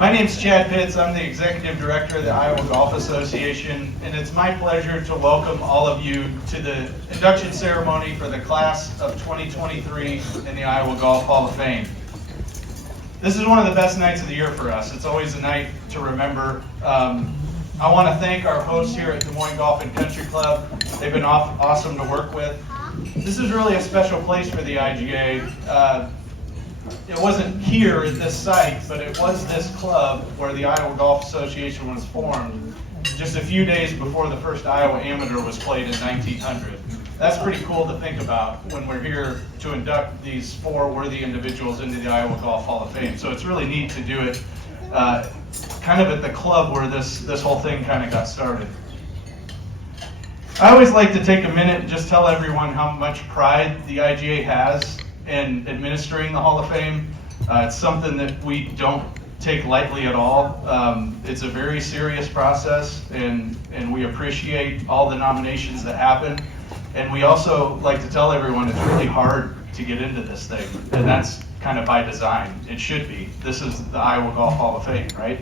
My name's Chad Pitts. I'm the Executive Director of the Iowa Golf Association, and it's my pleasure to welcome all of you to the induction ceremony for the class of 2023 in the Iowa Golf Hall of Fame. This is one of the best nights of the year for us. It's always a night to remember. I want to thank our hosts here at Des Moines Golf and Country Club. They've been awesome to work with. This is really a special place for the IGA. It wasn't here at this site, but it was this club where the Iowa Golf Association was formed just a few days before the first Iowa Amateur was played in 1900. That's pretty cool to think about when we're here to induct these four worthy individuals into the Iowa Golf Hall of Fame. So it's really neat to do it kind of at the club where this whole thing kind of got started. I always like to take a minute and just tell everyone how much pride the IGA has in administering the Hall of Fame. It's something that we don't take lightly at all. It's a very serious process, and we appreciate all the nominations that happen. And we also like to tell everyone it's really hard to get into this thing, and that's kind of by design. It should be. This is the Iowa Golf Hall of Fame, right?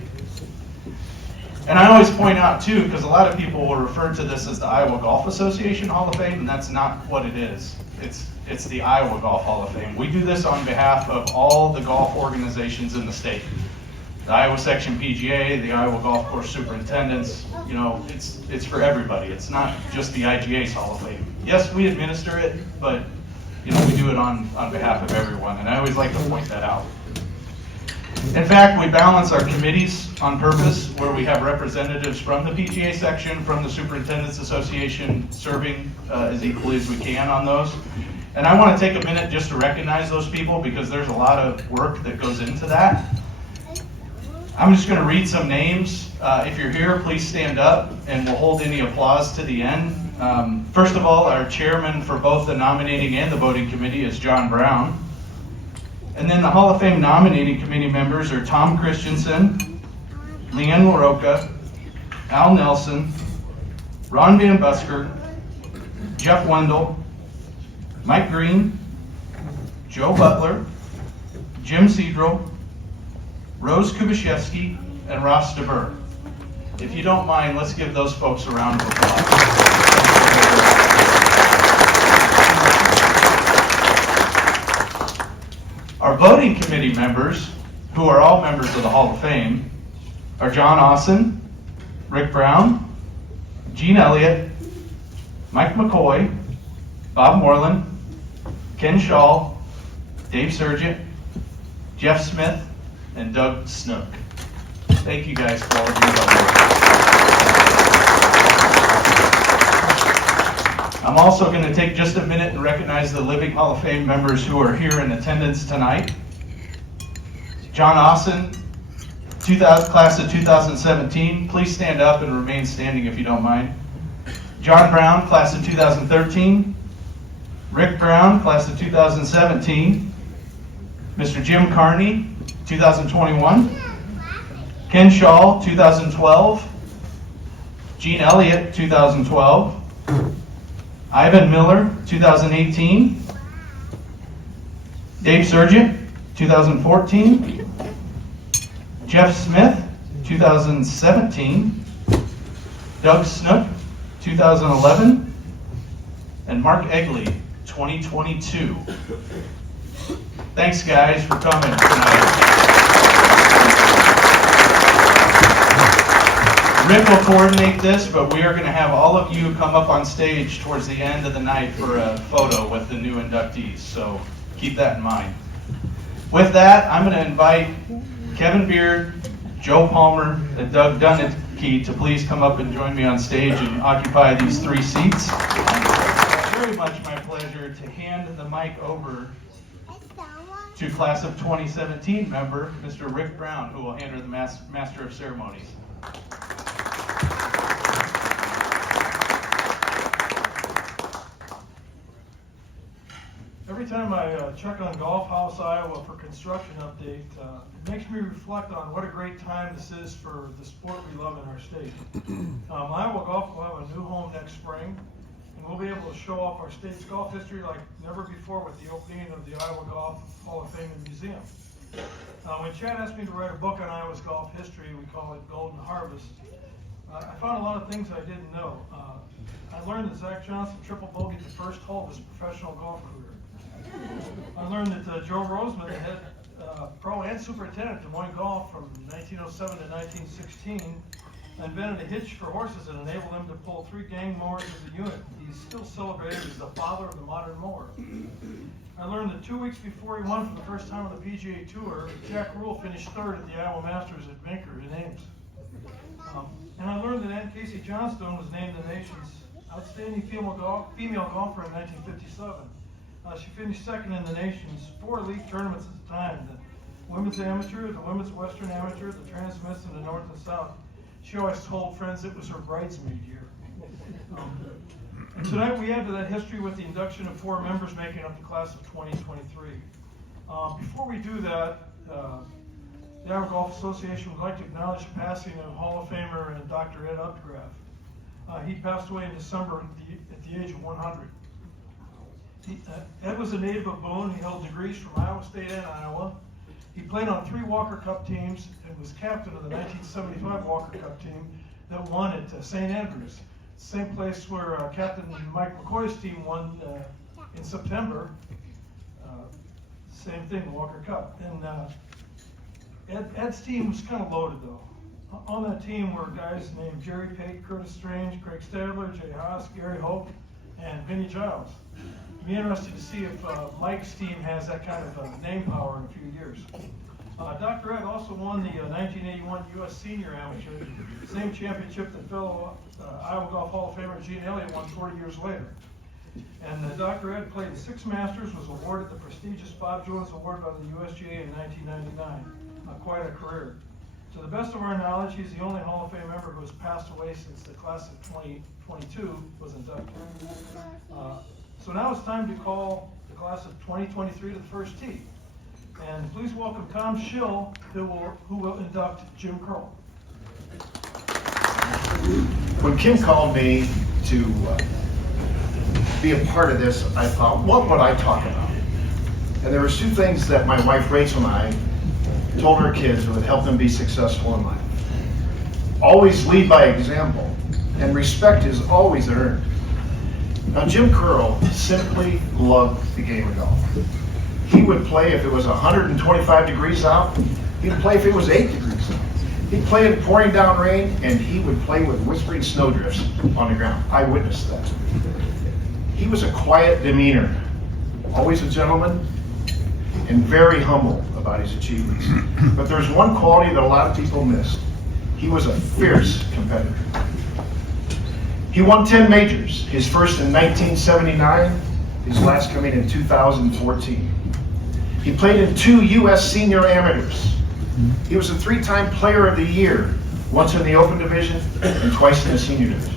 And I always point out too, because a lot of people will refer to this as the Iowa Golf Association Hall of Fame, and that's not what it is. It's the Iowa Golf Hall of Fame. We do this on behalf of all the golf organizations in the state. The Iowa Section PGA, the Iowa Golf Course Superintendents, you know, it's for everybody. It's not just the IGA's Hall of Fame. Yes, we administer it, but you know, we do it on behalf of everyone, and I always like to point that out. In fact, we balance our committees on purpose, where we have representatives from the PGA section, from the Superintendents Association, serving as equally as we can on those. And I want to take a minute just to recognize those people, because there's a lot of work that goes into that. I'm just going to read some names. If you're here, please stand up, and we'll hold any applause to the end. First of all, our chairman for both the nominating and the voting committee is Jon Brown. And then the Hall of Fame nominating committee members are Tom Christensen, Leanne LaRocca, Al Nelson, Ron Van Busker, Jeff Wendell, Mike Green, Joe Butler, Jim Cedrel, Rose Kubashevsky, and Ross DeBurr. If you don't mind, let's give those folks a round of applause. Our voting committee members, who are all members of the Hall of Fame, are John Austin, Rick Brown, Gene Elliott, Mike McCoy, Bob Moreland, Ken Shaw, Dave Surgett, Jeff Smith, and Doug Snook. Thank you guys for all of your help. I'm also going to take just a minute and recognize the Living Hall of Fame members who are here in attendance tonight. John Austin, class of 2017. Please stand up and remain standing if you don't mind. Jon Brown, class of 2013. Rick Brown, class of 2017. Mr. Jim Carney, 2021. Ken Shaw, 2012. Gene Elliott, 2012. Ivan Miller, 2018. Dave Surgett, 2014. Jeff Smith, 2017. Doug Snook, 2011. And Mark Egley, 2022. Thanks, guys, for coming tonight. Rick will coordinate this, but we are going to have all of you come up on stage towards the end of the night for a photo with the new inductees, so keep that in mind. With that, I'm going to invite Kevin Beard, Joe Palmer, and Doug Dunnicky to please come up and join me on stage and occupy these three seats. It's very much my pleasure to hand the mic over to class of 2017 member, Mr. Rick Brown, who will hand her the Master of Ceremonies. Every time I check on Golf House Iowa for construction update, it makes me reflect on what a great time this is for the sport we love in our state. Iowa Golf will have a new home next spring, and we'll be able to show off our state's golf history like never before with the opening of the Iowa Golf Hall of Fame and Museum. When Chad asked me to write a book on Iowa's golf history, we call it Golden Harvest, I found a lot of things I didn't know. I learned that Zach Johnson triple bogeyed the first hole of his professional golf career. I learned that Joe Roseman, the head pro and superintendent of Des Moines Golf from 1907 to 1916, invented a hitch for horses that enabled them to pull 3 gang mowers as a unit. He's still celebrated as the father of the modern mower. I learned that 2 weeks before he won for the first time on the PGA Tour, Jack Rule finished 3rd at the Iowa Masters at Vinker in Ames. And I learned that Ann Casey Johnstone was named the nation's outstanding female golfer in 1957. She finished 2nd in the nation's 4 elite tournaments at the time: the Women's Amateur, the Women's Western Amateur, the Trans-Miss, and the North and South. She always told friends it was her bridesmaid year. And tonight we add to that history with the induction of 4 members making up the class of 2023. Before we do that, the Iowa Golf Association would like to acknowledge the passing of Hall of Famer and Dr. Ed Updegraff. He passed away in December at the age of 100. Ed was a native of Boone. He held degrees from Iowa State and Iowa. He played on 3 Walker Cup teams and was captain of the 1975 Walker Cup team that won at St. Andrews, same place where Captain Mike McCoy's team won in September. Same thing, the Walker Cup. And Ed's team was kind of loaded, though. On that team were guys named Jerry Pate, Curtis Strange, Craig Stadler, Jay Haas, Gary Hope, and Vinnie Giles. Be interested to see if Mike's team has that kind of name power in a few years. Dr. Ed also won the 1981 U.S. Senior Amateur, same championship that fellow Iowa Golf Hall of Famer Gene Elliott won 40 years later. And Dr. Ed played 6 Masters, was awarded the prestigious Bob Jones Award by the USGA in 1999. Quite a career. To the best of our knowledge, he's the only Hall of Fame member who has passed away since the class of 2022 was inducted. So now it's time to call the class of 2023 to the first tee. And please welcome Tom Schill, who will induct Jim Curell. When Kim called me to be a part of this, I thought, what would I talk about? And there were 2 things that my wife Rachel and I told our kids would help them be successful in life. Always lead by example, and respect is always earned. Now, Jim Curell simply loved the game of golf. He would play if it was 125 degrees out. He'd play if it was 8 degrees out. He'd play in pouring down rain, and he would play with whispering snowdrifts on the ground. I witnessed that. He was a quiet demeanor, always a gentleman, and very humble about his achievements. But there's one quality that a lot of people missed. He was a fierce competitor. He won 10 majors, his first in 1979, his last coming in 2014. He played in 2 U.S. Senior Amateurs. He was a 3-time Player of the Year, once in the Open Division and twice in the Senior Division.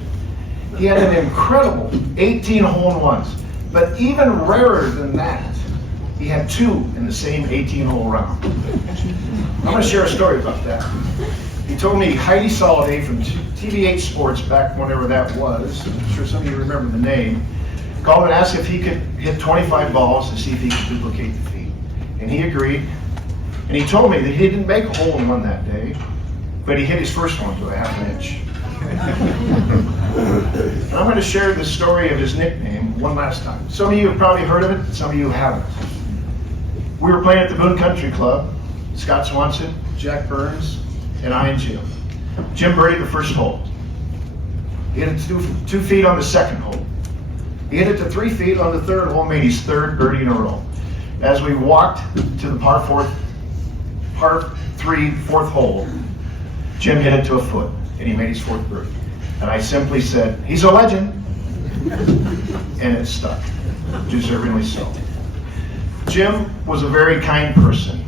He had an incredible 18 hole-in-ones, but even rarer than that, he had 2 in the same 18-hole round. I'm going to share a story about that. He told me Heidi Soliday from TV8 Sports, back whenever that was, I'm sure some of you remember the name, called and asked if he could hit 25 balls to see if he could duplicate the feat. And he agreed. And he told me that he didn't make a hole-in-one that day, but he hit his first one to a half an inch. And I'm going to share the story of his nickname one last time. Some of you have probably heard of it, some of you haven't. We were playing at the Boone Country Club, Scott Swanson, Jack Burns, and I and Jim. Jim birdied the first hole. He hit it 2 feet on the second hole. He hit it to 3 feet on the third hole, made his 3rd birdie in a row. As we walked to the par 3 4th hole, Jim hit it to a foot, and he made his 4th birdie. And I simply said, he's a legend. And it stuck, deservingly so. Jim was a very kind person.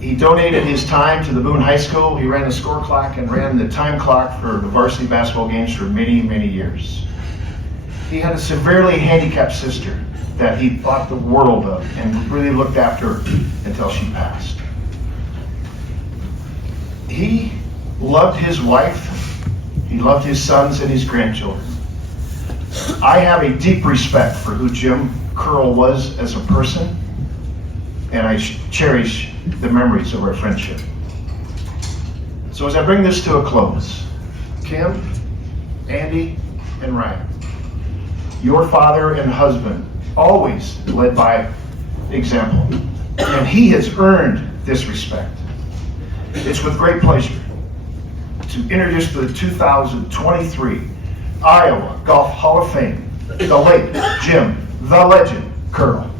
He donated his time to the Boone High School. He ran the score clock and ran the time clock for the varsity basketball games for many, many years. He had a severely handicapped sister that he thought the world of and really looked after her until she passed. He loved his wife. He loved his sons and his grandchildren. I have a deep respect for who Jim Curell was as a person. and I cherish the memories of our friendship. So as I bring this to a close, Kim, Andy, and Ryan, your father and husband always led by example, and he has earned this respect. It's with great pleasure to introduce the 2023 Iowa Golf Hall of Fame, the late Jim, the Legend, Curell.